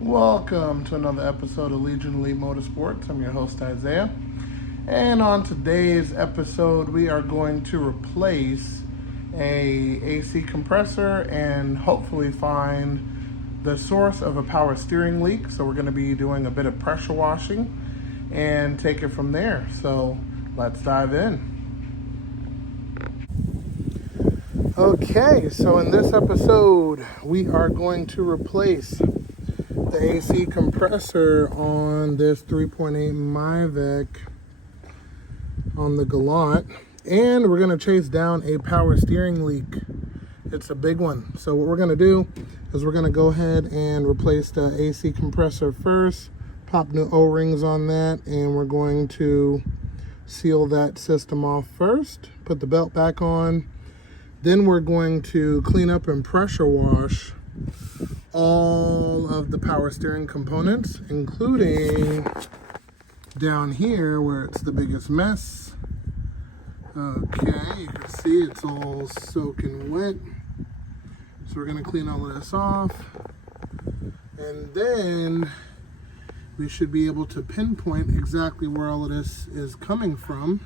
Welcome to another episode of Legion Elite Motorsports. I'm your host Isaiah, and on today's episode we are going to replace a AC compressor and hopefully find the source of a power steering leak. So we're going to be doing a bit of pressure washing and take it from there. So let's dive in. Okay, so in this episode we are going to replace the AC compressor on this 3.8 Mavic on the Gallant, and we're going to chase down a power steering leak. It's a big one. So what we're going to do is we're going to go ahead and replace the AC compressor first, pop new O-rings on that, and we're going to seal that system off first, put the belt back on. Then we're going to clean up and pressure wash all of the power steering components, including down here where it's the biggest mess. Okay, you can see it's all soaking wet. So we're going to clean all of this off. And then we should be able to pinpoint exactly where all of this is coming from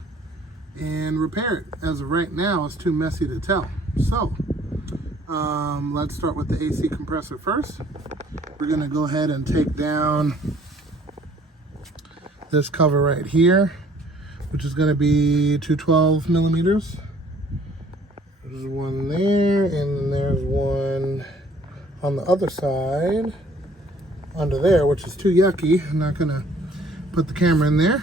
and repair it. As of right now, it's too messy to tell. So let's start with the AC compressor first. We're going to go ahead and take down this cover right here, which is going to be 212 millimeters. There's one there, and then there's one on the other side under there, which is too yucky. I'm not going to put the camera in there,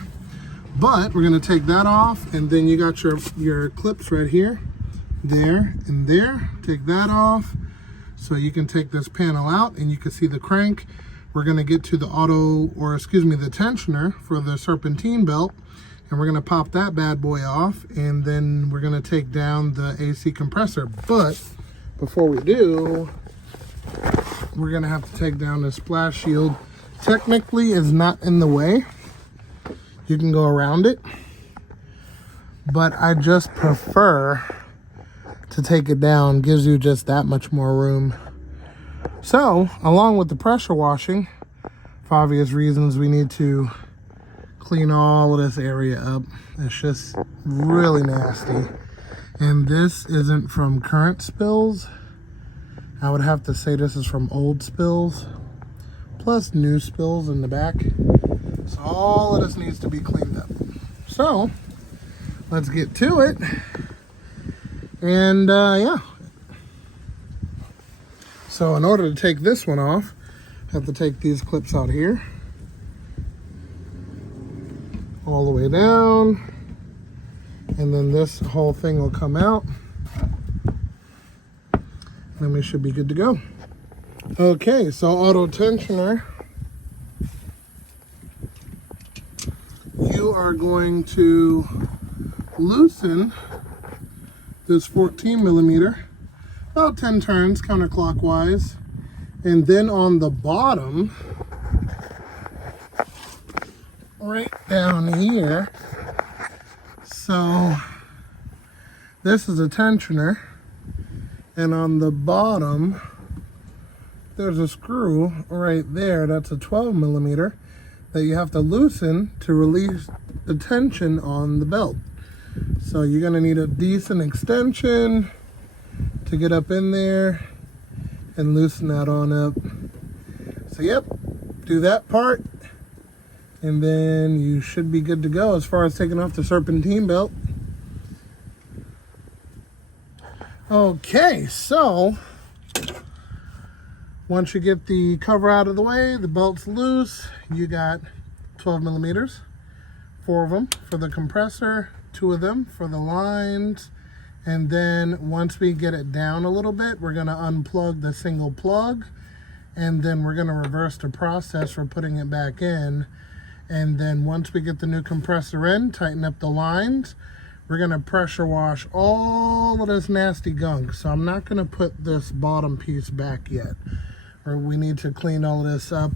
but we're going to take that off, and then you got your clips right here, there and there. Take that off so you can take this panel out and you can see the crank. We're going to get to the the tensioner for the serpentine belt, and we're going to pop that bad boy off, and then we're going to take down the AC compressor. But before we do, we're going to have to take down the splash shield. Technically it's not in the way, you can go around it, but I just prefer to take it down. Gives you just that much more room. So along with the pressure washing, for obvious reasons, we need to clean all of this area up. It's just really nasty, and this isn't from current spills. I would have to say this is from old spills plus new spills in the back. So all of this needs to be cleaned up. So let's get to it. And yeah, so in order to take this one off, I have to take these clips out here all the way down, and then this whole thing will come out, and we should be good to go. Okay, so auto tensioner, you are going to loosen this 14 millimeter, about 10 turns counterclockwise, and then on the bottom, right down here, so this is a tensioner, and on the bottom there's a screw right there, that's a 12 millimeter that you have to loosen to release the tension on the belt. So you're going to need a decent extension to get up in there and loosen that on up. So yep, do that part, and then you should be good to go as far as taking off the serpentine belt. Okay, so once you get the cover out of the way, the belt's loose, you got 12 millimeters, 4 of them for the compressor, 2 of them for the lines, and then once we get it down a little bit, we're going to unplug the single plug, and then we're going to reverse the process for putting it back in. And then once we get the new compressor in, tighten up the lines, we're going to pressure wash all of this nasty gunk. So I'm not going to put this bottom piece back yet, or we need to clean all of this up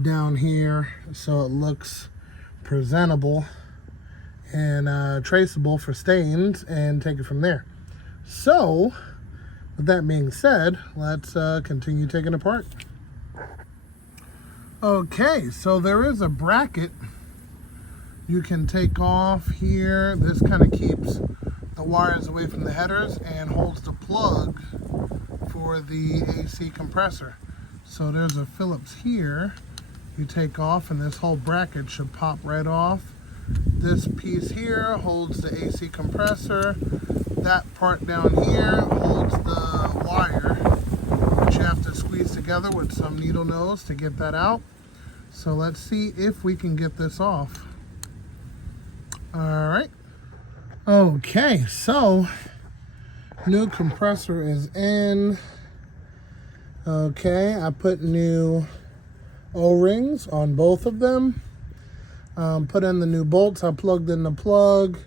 down here so it looks presentable and traceable for stains, and take it from there. So with that being said, let's continue taking it apart. Okay, so there is a bracket you can take off here. This kind of keeps the wires away from the headers and holds the plug for the AC compressor. So there's a Phillips here you take off, and this whole bracket should pop right off. This piece here holds the AC compressor. That part down here holds the wire, which you have to squeeze together with some needle nose to get that out. So let's see if we can get this off. All right. Okay, so new compressor is in. Okay, I put new O-rings on both of them. Put in the new bolts. I plugged in the plug.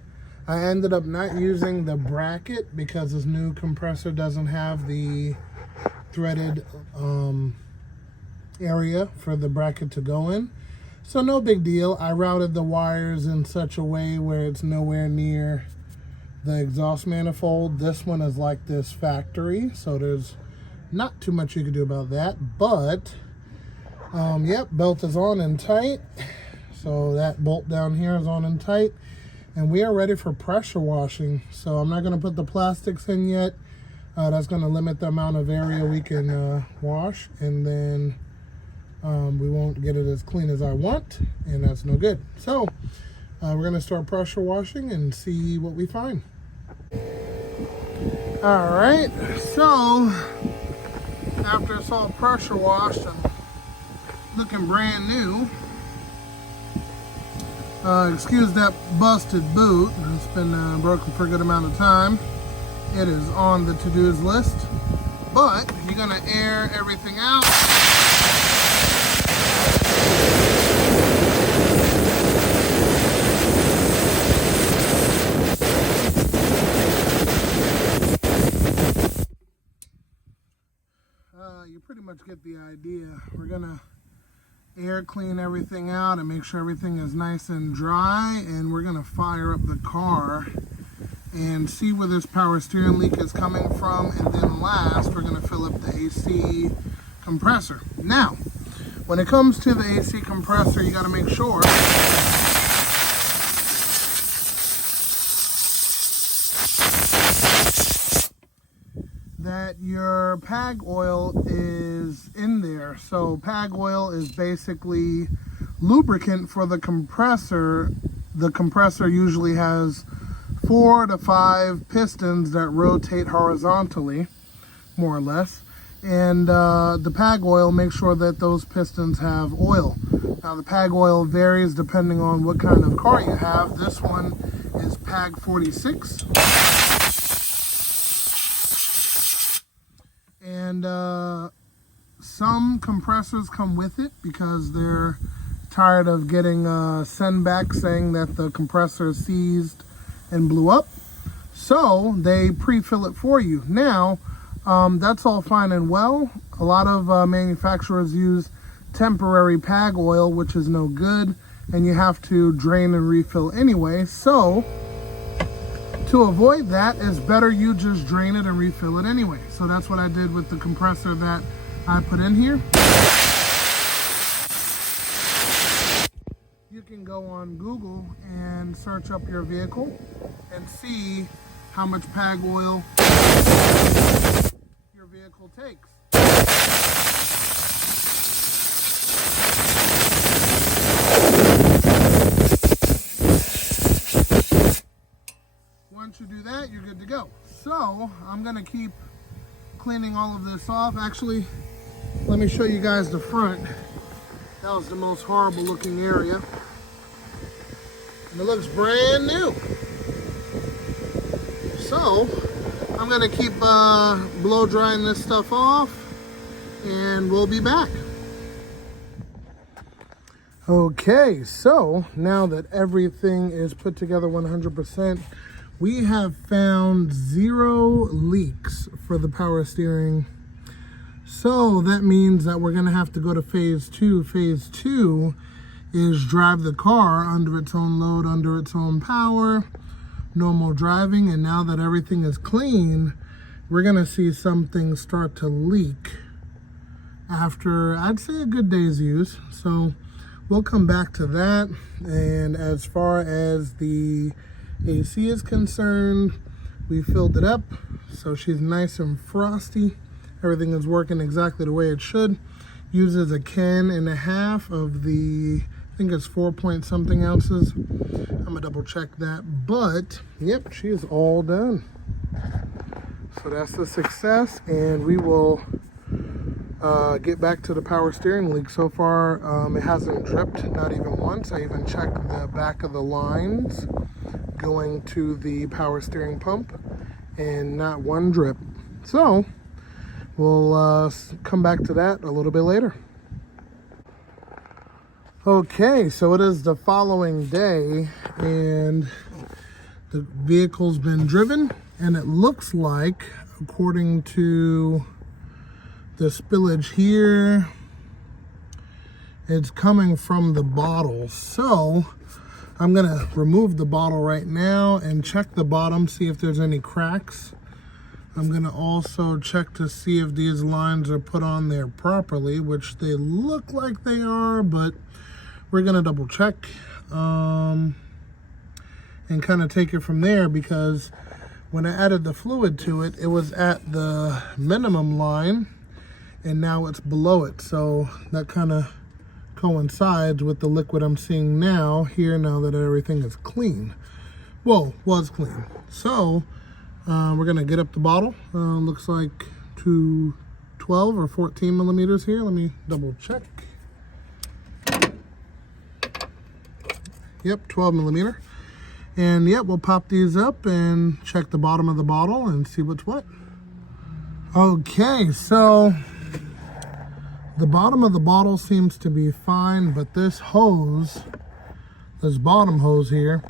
I ended up not using the bracket because this new compressor doesn't have the threaded area for the bracket to go in. So no big deal. I routed the wires in such a way where it's nowhere near the exhaust manifold. This one is like this factory, so there's not too much you can do about that. But yep, belt is on and tight. So that bolt down here is on and tight, and we are ready for pressure washing. So I'm not going to put the plastics in yet. That's going to limit the amount of area we can wash, and then we won't get it as clean as I want, and that's no good. So we're going to start pressure washing and see what we find. All right, so after it's all pressure washed and looking brand new, excuse that busted boot. It's been broken for a good amount of time. It is on the to-dos list, but you're gonna air everything out. You pretty much get the idea. We're gonna air clean everything out and make sure everything is nice and dry, and we're gonna fire up the car and see where this power steering leak is coming from, and then last we're gonna fill up the AC compressor. Now, when it comes to the AC compressor, you gotta make sure that your PAG oil is in there. So PAG oil is basically lubricant for the compressor. The compressor usually has 4 to 5 pistons that rotate horizontally, more or less. And the PAG oil makes sure that those pistons have oil. Now the PAG oil varies depending on what kind of car you have. This one is PAG 46. And some compressors come with it because they're tired of getting send back saying that the compressor seized and blew up. So they pre-fill it for you. Now, that's all fine and well. A lot of manufacturers use temporary PAG oil, which is no good, and you have to drain and refill anyway. So to avoid that, it's better you just drain it and refill it anyway. So that's what I did with the compressor that I put in here. You can go on Google and search up your vehicle and see how much PAG oil your vehicle takes. Once you do that, you're good to go. So I'm gonna keep cleaning all of this off. Actually, let me show you guys the front. That was the most horrible looking area. And it looks brand new. So I'm gonna keep blow drying this stuff off, and we'll be back. Okay, so now that everything is put together 100%, we have found 0 leaks for the power steering. So that means that we're gonna have to go to phase 2. Phase 2 is drive the car under its own load, under its own power, normal driving. And now that everything is clean, we're gonna see something start to leak after, I'd say, a good day's use. So we'll come back to that. And as far as the AC is concerned, we filled it up. So she's nice and frosty. Everything is working exactly the way it should. Uses a can and a half of the, I think it's 4 point something ounces. I'm gonna double check that, but yep, she is all done. So that's a success, and we will get back to the power steering leak. So far, it hasn't dripped, not even once. I even checked the back of the lines going to the power steering pump, and not one drip. So we'll come back to that a little bit later. Okay, so it is the following day, and the vehicle's been driven, and it looks like, according to the spillage here, it's coming from the bottle. So I'm gonna remove the bottle right now and check the bottom, see if there's any cracks. I'm gonna also check to see if these lines are put on there properly, which they look like they are, but we're gonna double check and kind of take it from there, because when I added the fluid to it, it was at the minimum line and now it's below it. So that kind of coincides with the liquid I'm seeing now here, now that everything is clean. Well, was clean. So we're gonna get up the bottle. Looks like 12 or 14 millimeters here. Let me double check. Yep, 12 millimeter. And yep, we'll pop these up and check the bottom of the bottle and see what's what. Okay, so the bottom of the bottle seems to be fine, but this hose, this bottom hose here,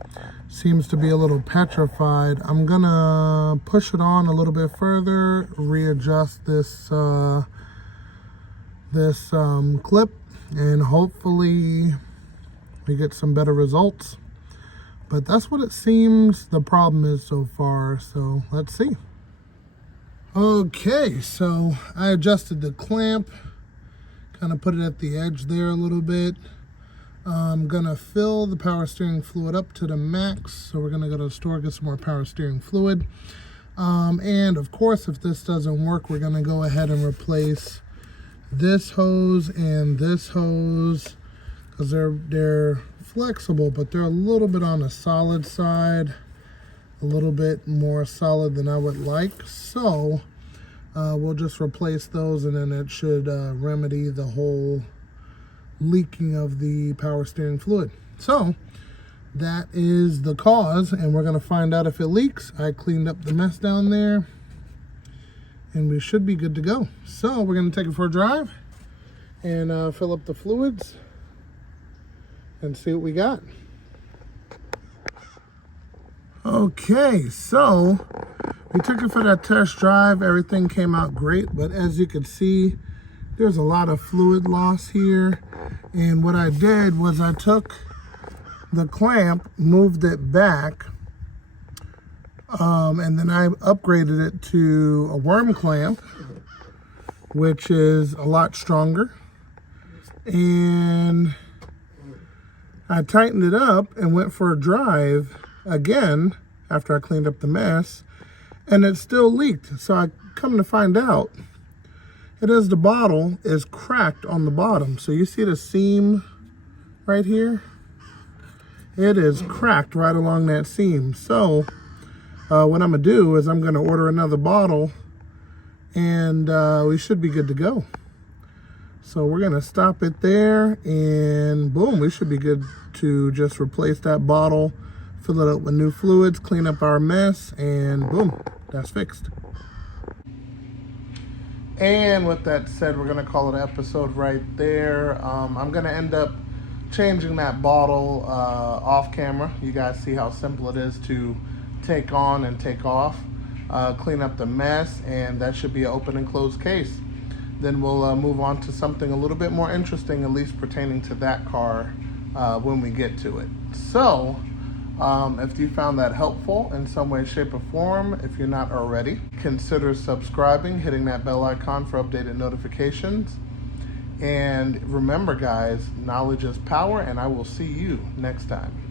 seems to be a little petrified. I'm gonna push it on a little bit further, readjust this clip, and hopefully we get some better results. But that's what it seems the problem is so far, so let's see. Okay, so I adjusted the clamp, kind of put it at the edge there a little bit. I'm gonna fill the power steering fluid up to the max, so we're gonna go to the store, get some more power steering fluid. And of course, if this doesn't work, we're gonna go ahead and replace this hose and this hose, because they're flexible, but they're a little bit on the solid side, a little bit more solid than I would like. So we'll just replace those, and then it should remedy the whole leaking of the power steering fluid. So that is the cause, and we're gonna find out if it leaks. I cleaned up the mess down there, and we should be good to go. So we're gonna take it for a drive and fill up the fluids and see what we got. Okay, so we took it for that test drive. Everything came out great, but as you can see, there's a lot of fluid loss here. And what I did was I took the clamp, moved it back, and then I upgraded it to a worm clamp, which is a lot stronger. And I tightened it up and went for a drive again after I cleaned up the mess, and it still leaked. So I come to find out, it is the bottle is cracked on the bottom. So you see the seam right here? It is cracked right along that seam. So what I'm gonna do is I'm gonna order another bottle, and we should be good to go. So we're gonna stop it there, and boom, we should be good to just replace that bottle, fill it up with new fluids, clean up our mess, and boom, that's fixed. And with that said, we're gonna call it an episode right there. I'm gonna end up changing that bottle off camera. You guys see how simple it is to take on and take off, clean up the mess, and that should be an open and closed case. Then we'll move on to something a little bit more interesting, at least pertaining to that car when we get to it. So if you found that helpful in some way, shape, or form, if you're not already, consider subscribing, hitting that bell icon for updated notifications. And remember, guys, knowledge is power, and I will see you next time.